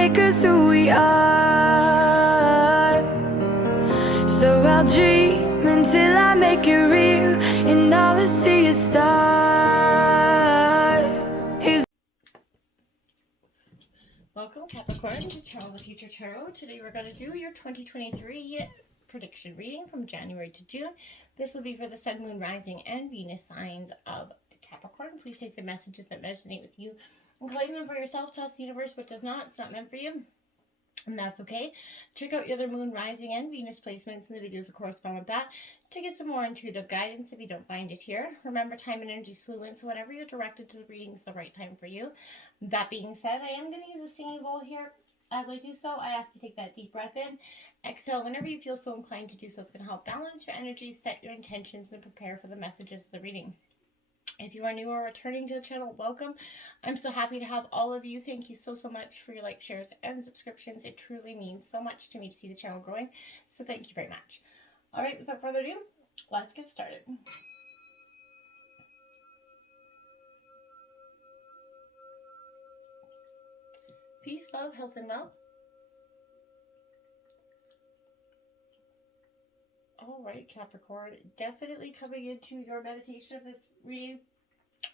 make us who we are. So I'll dream until I make it real, and all I see is stars. Welcome, Capricorn, to Channel the Future Tarot. Today we're going to do your 2023 prediction reading from January to June. This will be for the Sun, Moon, Rising, and Venus signs of the Capricorn. Please take the messages that resonate with you and claim them for yourself. Toss the universe what does not. It's not meant for you, and that's okay. Check out your other Moon, Rising, and Venus placements in the videos that correspond with that to get some more intuitive guidance if you don't find it here. Remember, time and energy is fluent, so whatever you're directed to the reading is the right time for you. That being said, I am going to use a singing bowl here. As I do so, I ask you to take that deep breath in. Exhale whenever you feel so inclined to do so. It's going to help balance your energy, set your intentions, and prepare for the messages of the reading. If you are new or returning to the channel, welcome. I'm so happy to have all of you. Thank you so much for your likes, shares, and subscriptions. It truly means so much to me to see the channel growing. So thank you very much. All right, without further ado, let's get started. Peace, love, health, and wealth. All right, Capricorn, definitely coming into your meditation of this reading.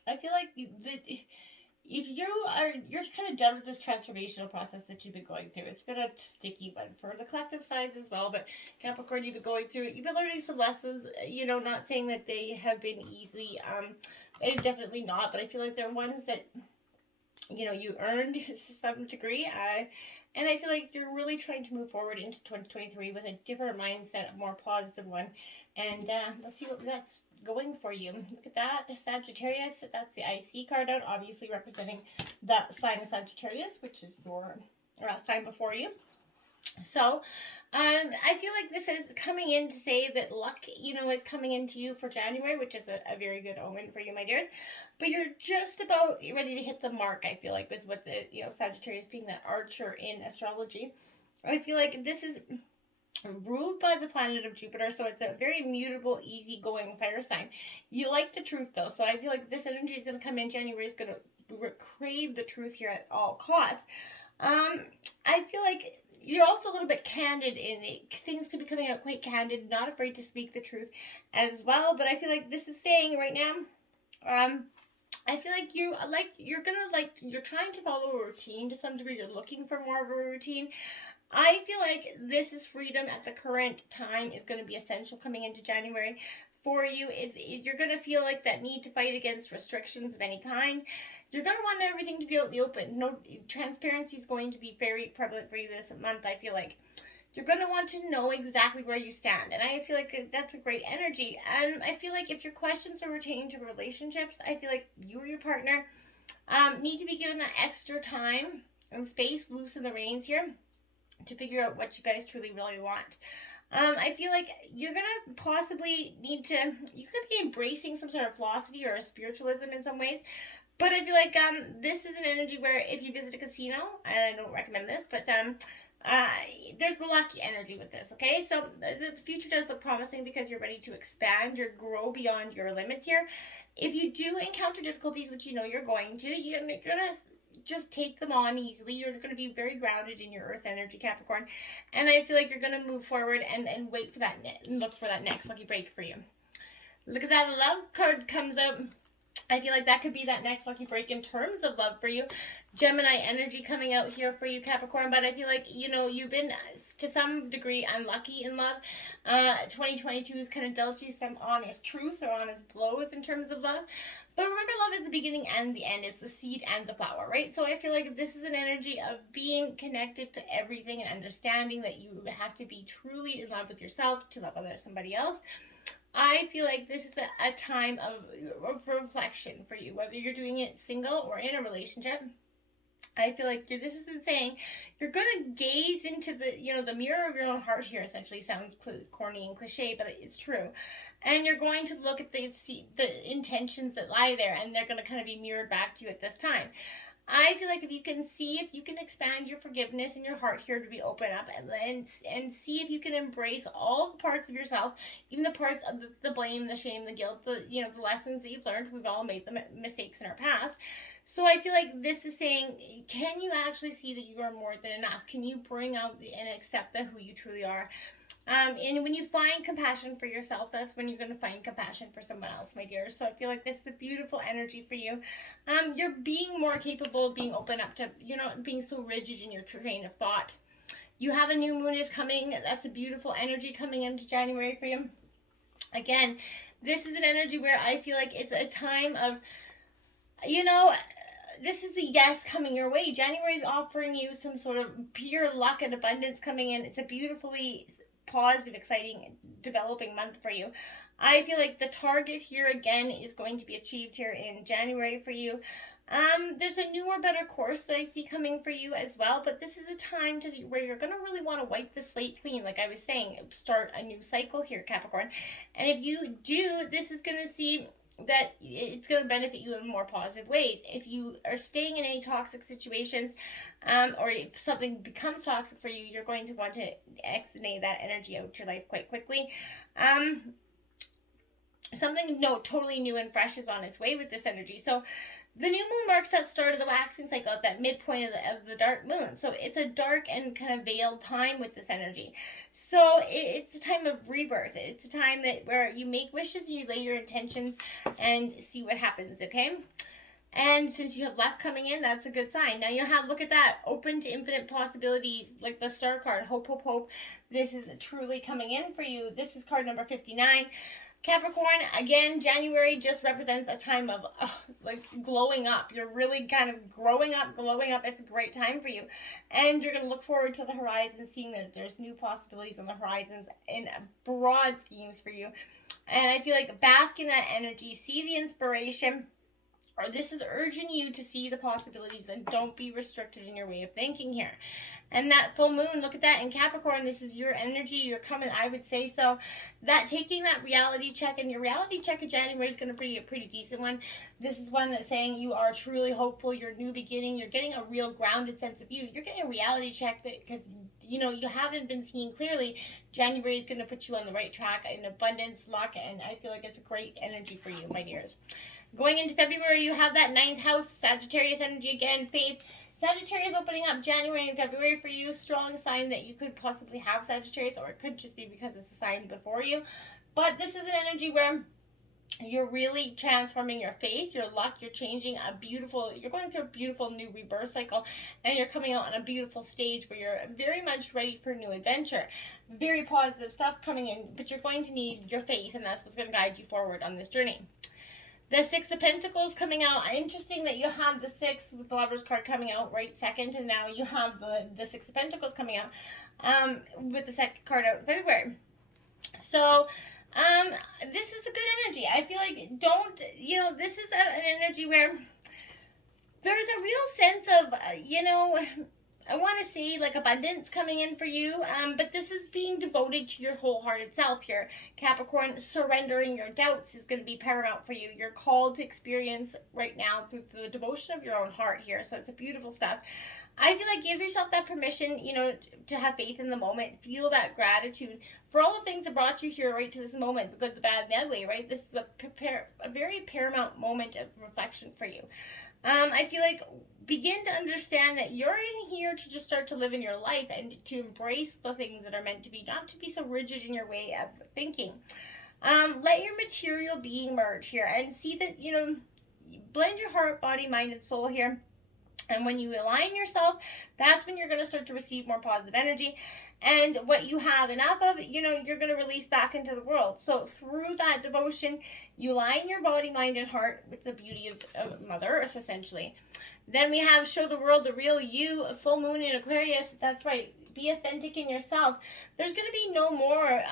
I feel like if you're kind of done with this transformational process that you've been going through. It's been a sticky one for the collective signs as well, but Capricorn, you've been going through it. You've been learning some lessons, not saying that they have been easy. Definitely not, but I feel like they're ones that you earned to some degree, and I feel like you're really trying to move forward into 2023 with a different mindset, a more positive one, and let's see what that's going for you. Look at that, the Sagittarius. That's the IC card out, obviously representing that sign of Sagittarius, which is your sign before you. So, I feel like this is coming in to say that luck, is coming into you for January, which is a very good omen for you, my dears. But you're just about ready to hit the mark, I feel like, is what the, Sagittarius being that archer in astrology. I feel like this is ruled by the planet of Jupiter, so it's a very mutable, easygoing fire sign. You like the truth, though, so I feel like this energy is going to come in. January is going to crave the truth here at all costs. I feel like you're also a little bit candid in it. Things could be coming out quite candid, not afraid to speak the truth as well. But I feel like this is saying right now, I feel like you're trying to follow a routine to some degree. You're looking for more of a routine. I feel like this is freedom at the current time is going to be essential coming into January for you. Is you're going to feel like that need to fight against restrictions of any kind. You're going to want everything to be out in the open. No, transparency is going to be very prevalent for you this month. I feel like you're going to want to know exactly where you stand, and I feel like that's a great energy. And I feel like if your questions are pertaining to relationships, I feel like you or your partner need to be given that extra time and space, loosen the reins here, to figure out what you guys truly really want. I feel like you're going to possibly need to, you could be embracing some sort of philosophy or a spiritualism in some ways, but I feel like this is an energy where if you visit a casino, and I don't recommend this, but there's the lucky energy with this, okay? So the future does look promising because you're ready to expand, you grow beyond your limits here. If you do encounter difficulties, which you're going to, you're going to just take them on easily. You're going to be very grounded in your earth energy, Capricorn. And I feel like you're going to move forward and wait for that, and look for that next lucky break for you. Look at that, love card comes up. I feel like that could be that next lucky break in terms of love for you. Gemini energy coming out here for you, Capricorn. But I feel like, you've been to some degree unlucky in love. 2022 has kind of dealt you some honest truths or honest blows in terms of love. But remember, love is the beginning and the end. It's the seed and the flower, right? So I feel like this is an energy of being connected to everything and understanding that you have to be truly in love with yourself to love somebody else. I feel like this is a time of reflection for you, whether you're doing it single or in a relationship. I feel like this is saying you're going to gaze into the mirror of your own heart here. Essentially sounds corny and cliche, but it's true. And you're going to look at the intentions that lie there, and they're going to kind of be mirrored back to you at this time. I feel like if you can see if you can expand your forgiveness in your heart here to be open up and see if you can embrace all the parts of yourself, even the parts of the blame, the shame, the guilt, the the lessons that you've learned. We've all made the mistakes in our past. So I feel like this is saying, can you actually see that you are more than enough? Can you bring out and accept that who you truly are? And when you find compassion for yourself, that's when you're going to find compassion for someone else, my dear. So I feel like this is a beautiful energy for you. You're being more capable of being open up to, being so rigid in your train of thought. You have a new moon is coming. That's a beautiful energy coming into January for you. Again, this is an energy where I feel like it's a time of, this is the yes coming your way. January is offering you some sort of pure luck and abundance coming in. It's a beautifully positive, exciting, developing month for you. I feel like the target here again is going to be achieved here in January for you. There's a newer, better course that I see coming for you as well, but this is a time where you're going to really want to wipe the slate clean, like I was saying, start a new cycle here, Capricorn. And if you do, this is going to see that it's going to benefit you in more positive ways. If you are staying in any toxic situations, or if something becomes toxic for you, you're going to want to externate that energy out your life quite quickly. Something totally new and fresh is on its way with this energy. So the new moon marks that start of the waxing cycle at that midpoint of the dark moon. So it's a dark and kind of veiled time with this energy. So it's a time of rebirth. It's a time where you make wishes and you lay your intentions and see what happens, okay? And since you have luck coming in, that's a good sign. Now you have, look at that, open to infinite possibilities, like the star card, hope, hope, hope. This is truly coming in for you. This is card number 59. Capricorn, again, January just represents a time of glowing up. You're really kind of growing up, glowing up. It's a great time for you. And you're going to look forward to the horizon, seeing that there's new possibilities on the horizons in broad schemes for you. And I feel like bask in that energy, see the inspiration. Or this is urging you to see the possibilities and don't be restricted in your way of thinking here. And that full moon, look at that in Capricorn, this is your energy, you're coming, I would say so. That taking that reality check, and your reality check in January is going to be a pretty decent one. This is one that's saying you are truly hopeful, you're new beginning, you're getting a real grounded sense of you. You're getting a reality check that, because you haven't been seeing clearly. January is going to put you on the right track in abundance, luck, and I feel like it's a great energy for you, my dears. Going into February, you have that 9th house, Sagittarius energy again, faith. Sagittarius opening up January and February for you. Strong sign that you could possibly have Sagittarius, or it could just be because it's a sign before you. But this is an energy where you're really transforming your faith, your luck, you're going through a beautiful new rebirth cycle, and you're coming out on a beautiful stage where you're very much ready for a new adventure. Very positive stuff coming in, but you're going to need your faith, and that's what's going to guide you forward on this journey. The Six of Pentacles coming out. Interesting that you have the Six with the Lover's card coming out right second, and now you have the Six of Pentacles coming out with the second card out in February. So this is a good energy. I feel like this is an energy where there's a real sense of, I want to say like abundance coming in for you, but this is being devoted to your wholehearted self here. Capricorn, surrendering your doubts is going to be paramount for you. You're called to experience right now through the devotion of your own heart here. So it's a beautiful stuff. I feel like give yourself that permission, to have faith in the moment. Feel that gratitude for all the things that brought you here right to this moment, the good, the bad, and the ugly, right? This is a very paramount moment of reflection for you. I feel like begin to understand that you're in here to just start to live in your life and to embrace the things that are meant to be, not to be so rigid in your way of thinking. Let your material being merge here and see that, blend your heart, body, mind, and soul here. And when you align yourself, that's when you're going to start to receive more positive energy. And what you have enough of, you're going to release back into the world. So through that devotion, you align your body, mind, and heart with the beauty of Mother Earth, essentially. Then we have show the world the real you, a full moon in Aquarius. That's right. Be authentic in yourself. There's going to be no more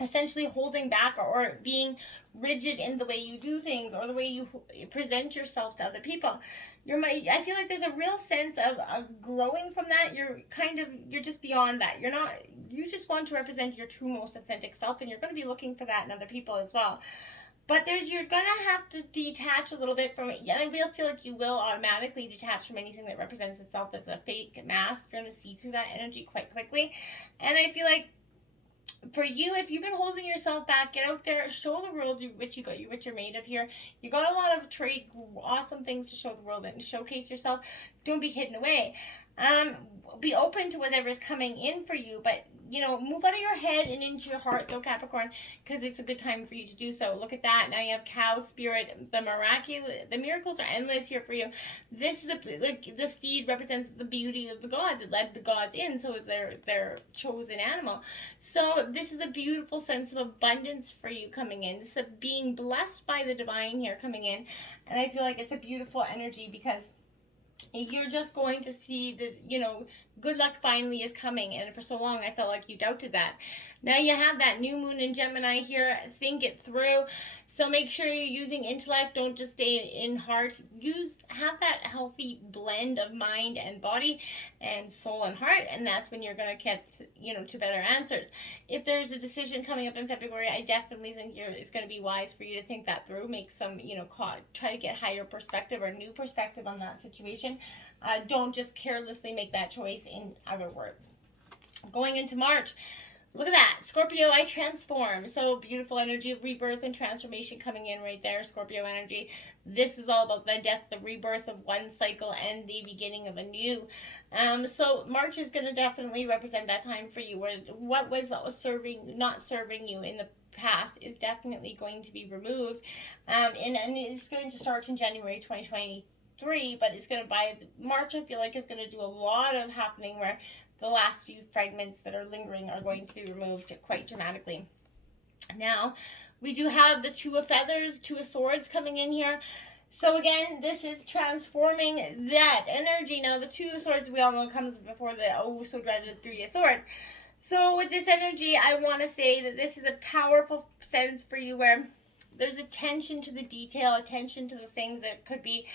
essentially holding back or being rigid in the way you do things or the way you present yourself to other people. I feel like there's a real sense of growing from that. You're just beyond that. You just want to represent your true, most authentic self, and you're going to be looking for that in other people as well. But you're gonna have to detach a little bit from it. Yeah, I will feel like you will automatically detach from anything that represents itself as a fake mask. You're gonna see through that energy quite quickly. And I feel like for you, if you've been holding yourself back, get out there, show the world what you're made of here. You got a lot of awesome things to show the world and showcase yourself. Don't be hidden away. Be open to whatever's coming in for you, but move out of your head and into your heart, though, Capricorn, because it's a good time for you to do so. Look at that. Now you have cow spirit. The miracles are endless here for you. This is the steed represents the beauty of the gods. It led the gods in, so is their chosen animal. So this is a beautiful sense of abundance for you coming in. This is being blessed by the divine here coming in, and I feel like it's a beautiful energy because you're just going to see that, good luck finally is coming. And for so long, I felt like you doubted that. Now you have that new moon in Gemini here. Think it through. So make sure you're using intellect. Don't just stay in heart. Have that healthy blend of mind and body and soul and heart. And that's when you're going to get, to better answers. If there's a decision coming up in February, I definitely think it's going to be wise for you to think that through. Make some, try to get higher perspective or new perspective on that situation. Don't just carelessly make that choice, in other words. Going into March, look at that. Scorpio, I transform. So beautiful energy of rebirth and transformation coming in right there, Scorpio energy. This is all about the death, the rebirth of one cycle and the beginning of a new. So March is going to definitely represent that time for you where what was not serving you in the past is definitely going to be removed. And it's going to start in January 2023. But it's going to, by March, I feel like is going to do a lot of happening where the last few fragments that are lingering are going to be removed quite dramatically. Now, we do have the Two of Feathers, Two of Swords coming in here. So again, this is transforming that energy. Now, the Two of Swords, we all know, comes before the so dreaded Three of Swords. So with this energy, I want to say that this is a powerful sense for you where there's attention to the detail, attention to the things that could be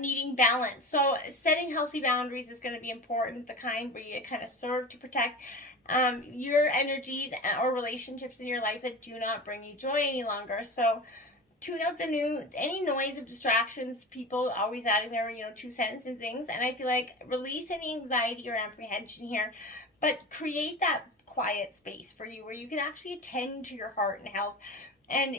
needing balance. So setting healthy boundaries is going to be important, the kind where you kind of serve to protect your energies or relationships in your life that do not bring you joy any longer. So tune out any noise of distractions, people always adding their 2 cents and things. And I feel like release any anxiety or apprehension here, but create that quiet space for you where you can actually attend to your heart and health. And,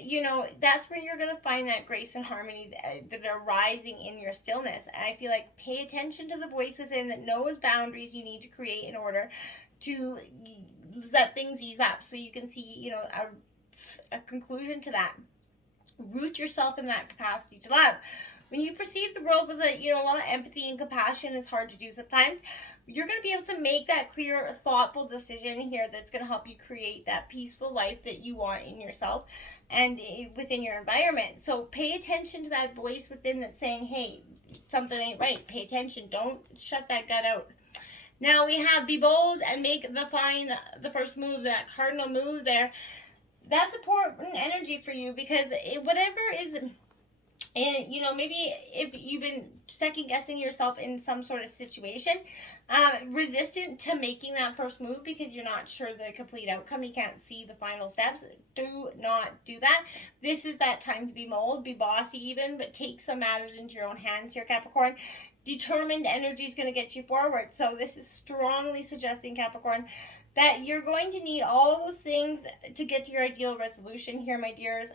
that's where you're going to find that grace and harmony that are rising in your stillness. And I feel like pay attention to the voice within that knows boundaries you need to create in order to let things ease up so you can see, a conclusion to that. Root yourself in that capacity to love. When you perceive the world with a lot of empathy and compassion, it's hard to do sometimes. You're going to be able to make that clear, thoughtful decision here that's going to help you create that peaceful life that you want in yourself and within your environment. So pay attention to that voice within that's saying, hey, something ain't right. Pay attention. Don't shut that gut out. Now we have be bold and make the first move, that cardinal move there. That's important energy for you because whatever is... And, maybe if you've been second guessing yourself in some sort of situation, resistant to making that first move because you're not sure the complete outcome, you can't see the final steps, do not do that. This is that time to be bold, be bossy even, but take some matters into your own hands here, Capricorn. Determined energy is going to get you forward. So this is strongly suggesting, Capricorn, that you're going to need all those things to get to your ideal resolution here, my dears,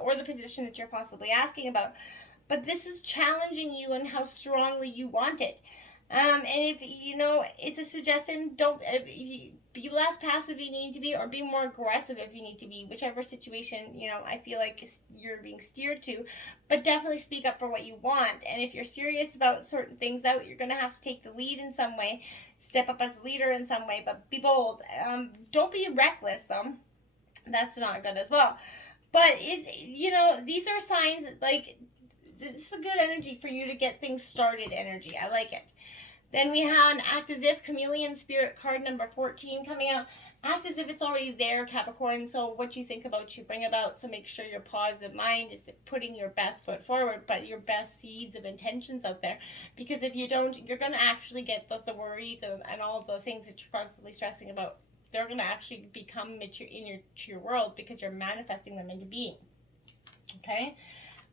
or the position that you're possibly asking about. But this is challenging you and how strongly you want it. And if, it's a suggestion, don't be less passive if you need to be, or be more aggressive if you need to be, whichever situation, I feel like you're being steered to, but definitely speak up for what you want. And if you're serious about certain things out, you're going to have to take the lead in some way, step up as a leader in some way, but be bold. Don't be reckless, though. That's not good as well. But it's, these are signs that, like, this is a good energy for you to get things started energy. I like it. Then we have an act as if, chameleon spirit card number 14 coming out. Act as if it's already there, Capricorn. So what you think about, you bring about. So make sure your positive mind is putting your best foot forward, but your best seeds of intentions out there. Because if you don't, you're going to actually get the worries and all the things that you're constantly stressing about. They're going to actually become to your world because you're manifesting them into being. Okay.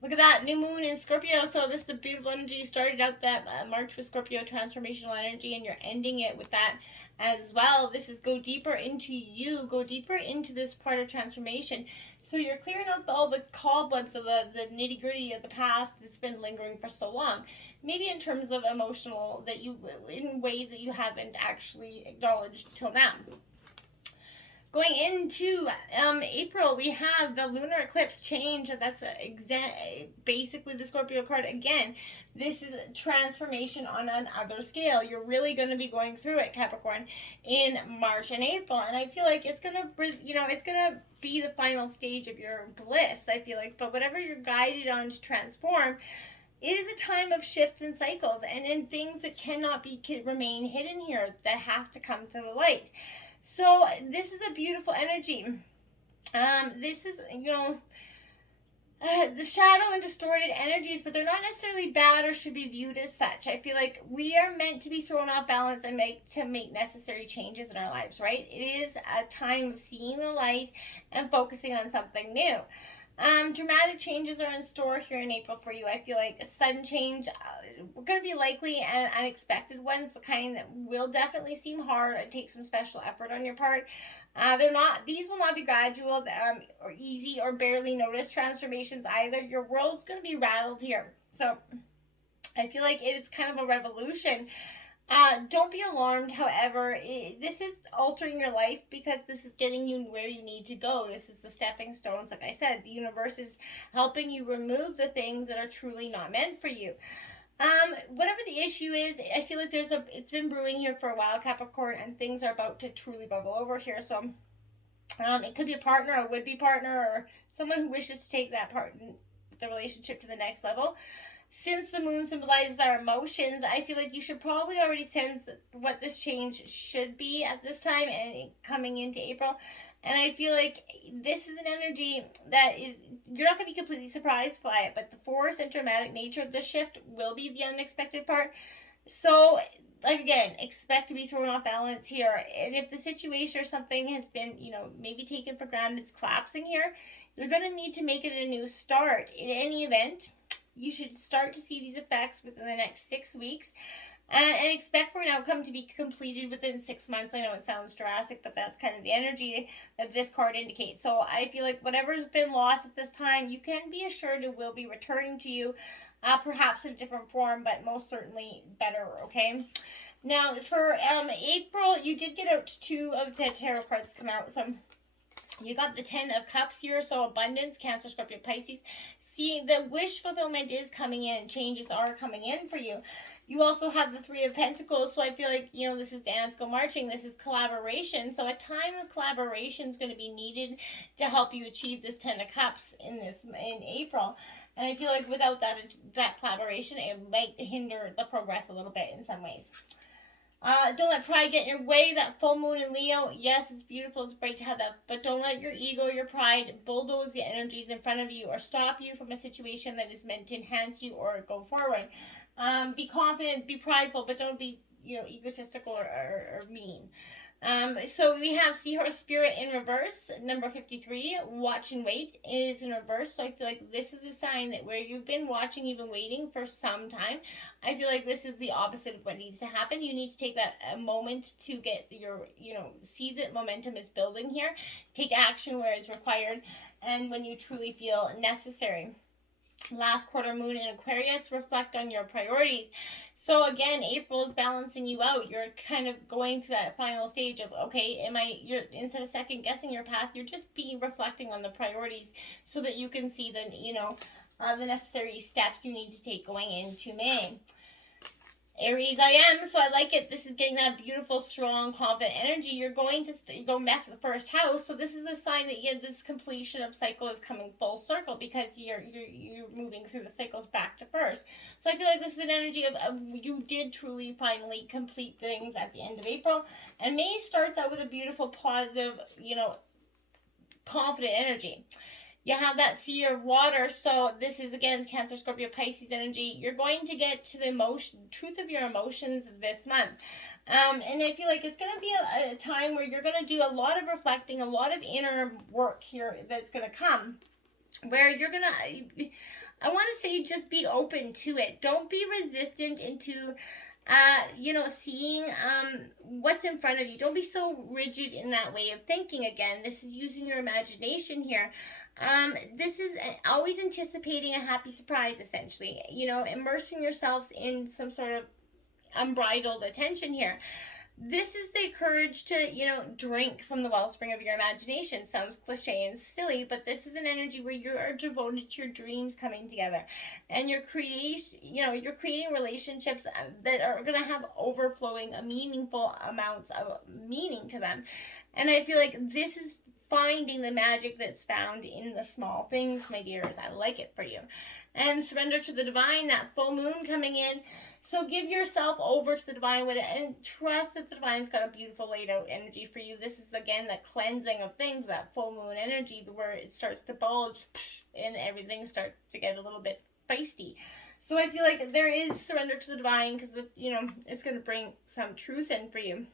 Look at that, new moon in Scorpio. So this is the beautiful energy. You started out that March with Scorpio transformational energy, and you're ending it with that as well. This is go deeper into you, go deeper into this part of transformation. So you're clearing out all the cobwebs of the nitty gritty of the past that's been lingering for so long. Maybe in terms of emotional, that you, in ways that you haven't actually acknowledged till now. Going into April, we have the lunar eclipse change. That's basically the Scorpio card again. This is transformation on another scale. You're really going to be going through it, Capricorn, in March and April. And I feel like it's going to, it's going to be the final stage of your bliss, I feel like. But whatever you're guided on to transform, it is a time of shifts and cycles, and in things that cannot remain hidden here, that have to come to the light. So this is a beautiful energy. This is, the shadow and distorted energies, but they're not necessarily bad or should be viewed as such. I feel like we are meant to be thrown off balance and make necessary changes in our lives, right? It is a time of seeing the light and focusing on something new. Dramatic changes are in store here in April for you. I feel like a sudden change, we're going to be likely and unexpected ones. The kind that will definitely seem hard and take some special effort on your part. These will not be gradual or easy or barely noticed transformations either. Your world's going to be rattled here. So I feel like it is kind of a revolution. Don't be alarmed, however. This is altering your life because this is getting you where you need to go. This is the stepping stones. Like I said, the universe is helping you remove the things that are truly not meant for you. Whatever the issue is, I feel like it's been brewing here for a while, Capricorn, and things are about to truly bubble over here. So it could be a partner, a would-be partner, or someone who wishes to take the relationship to the next level. Since the moon symbolizes our emotions, I feel like you should probably already sense what this change should be at this time and coming into April. And I feel like this is an energy that you're not going to be completely surprised by it, but the force and dramatic nature of the shift will be the unexpected part. So, like, again, expect to be thrown off balance here. And if the situation or something has been, maybe taken for granted, it's collapsing here, you're going to need to make it a new start. In any event, you should start to see these effects within the next 6 weeks and expect for an outcome to be completed within 6 months. I know it sounds drastic, but that's kind of the energy that this card indicates. So I feel like whatever's been lost at this time, you can be assured it will be returning to you, perhaps in a different form, but most certainly better, okay? Now, for April, you did get out 2 of the tarot cards come out, so you got the 10 of Cups here, so abundance, Cancer, Scorpio, Pisces. See, the wish fulfillment is coming in. Changes are coming in for you. You also have the 3 of Pentacles, so I feel like, this is Dance Go Marching. This is collaboration. So a time of collaboration is going to be needed to help you achieve this 10 of Cups in April. And I feel like without that collaboration, it might hinder the progress a little bit in some ways. Don't let pride get in your way. That full moon in Leo, yes, it's beautiful, it's great to have that, but don't let your ego, your pride bulldoze the energies in front of you or stop you from a situation that is meant to enhance you or go forward. Be confident, be prideful, but don't be egotistical or mean. So we have Seahorse Spirit in reverse, number 53, watch and wait. It is in reverse, so I feel like this is a sign that where you've been watching, even waiting for some time, I feel like this is the opposite of what needs to happen. You need to take that moment to get see that momentum is building here. Take action where it's required and when you truly feel necessary. Last quarter moon in Aquarius, reflect on your priorities. So again, April is balancing you out. You're kind of going to that final stage of, okay, you're instead of second guessing your path, you're just reflecting on the priorities so that you can see the necessary steps you need to take going into May. Aries, I am, so I like it. This is getting that beautiful, strong, confident energy. You're going back to the first house, so this is a sign that this completion of cycle is coming full circle because you're moving through the cycles back to first. So I feel like this is an energy of you did truly finally complete things at the end of April, and May starts out with a beautiful, positive, confident energy. You have that sea of water, so this is, again, Cancer, Scorpio, Pisces energy. You're going to get to the truth of your emotions this month. And I feel like it's going to be a time where you're going to do a lot of reflecting, a lot of inner work here that's going to come. where you're gonna, I want to say, just be open to it. Don't be resistant into seeing what's in front of you. Don't be so rigid in that way of thinking. Again, this is using your imagination here. This is always anticipating a happy surprise, essentially. Immersing yourselves in some sort of unbridled attention here. This is the courage to, drink from the wellspring of your imagination. Sounds cliche and silly, but this is an energy where you are devoted to your dreams coming together, and you're creating relationships that are going to have overflowing, meaningful amounts of meaning to them. And I feel like this is finding the magic that's found in the small things, my dears. I like it for you. And surrender to the divine, that full moon coming in. So give yourself over to the divine with it, and trust that the divine's got a beautiful laid out energy for you. This is, again, the cleansing of things, that full moon energy where it starts to bulge and everything starts to get a little bit feisty. So I feel like there is surrender to the divine, because it's going to bring some truth in for you.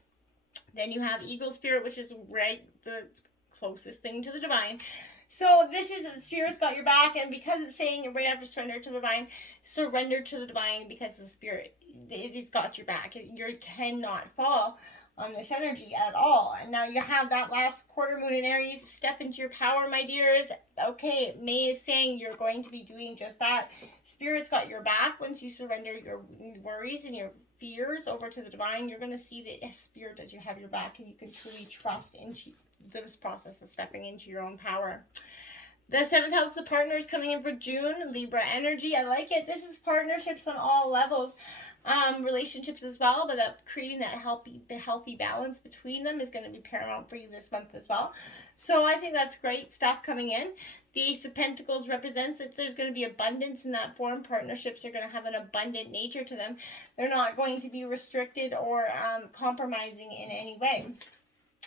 Then you have Eagle Spirit, which is the closest thing to the divine. So this is, Spirit's got your back, and because it's saying right after surrender to the divine, surrender to the divine, because the Spirit has got your back. You cannot fall on this energy at all. And now you have that last quarter moon in Aries. Step into your power, my dears. Okay, May is saying you're going to be doing just that. Spirit's got your back. Once you surrender your worries and your fears over to the divine, you're going to see that Spirit does have your back, and you can truly trust into this process of stepping into your own power. The 7th house of partners coming in for June, Libra energy. I like it. This is partnerships on all levels, relationships as well, but creating that healthy balance between them is going to be paramount for you this month as well. So I think that's great stuff coming in. The Ace of Pentacles represents that there's going to be abundance in that form. Partnerships are going to have an abundant nature to them. They're not going to be restricted or compromising in any way.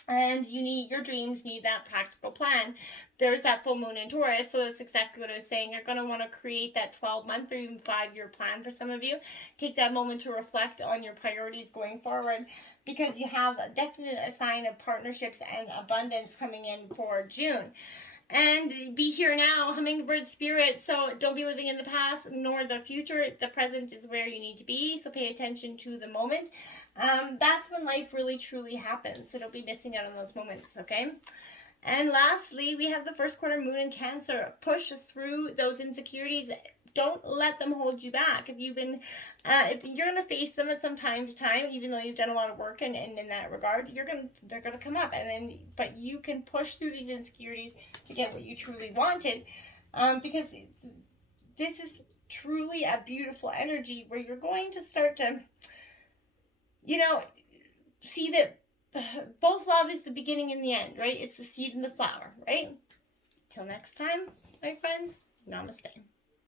And your dreams need that practical plan. There's that full moon in Taurus, so that's exactly what I was saying. You're going to want to create that 12-month or even 5-year plan for some of you. Take that moment to reflect on your priorities going forward, because you have a definite sign of partnerships and abundance coming in for June. And be here now, hummingbird spirit. So don't be living in the past nor the future. The present is where you need to be. So pay attention to the moment. That's when life really truly happens. So don't be missing out on those moments, okay? And lastly, we have the first quarter moon in Cancer. Push through those insecurities. Don't let them hold you back. If you're going to face them at some time to time, even though you've done a lot of work and in that regard, they're going to come up. But you can push through these insecurities to get what you truly wanted, because this is truly a beautiful energy where you're going to start to, see that both love is the beginning and the end, right? It's the seed and the flower, right? Till next time, my friends, namaste.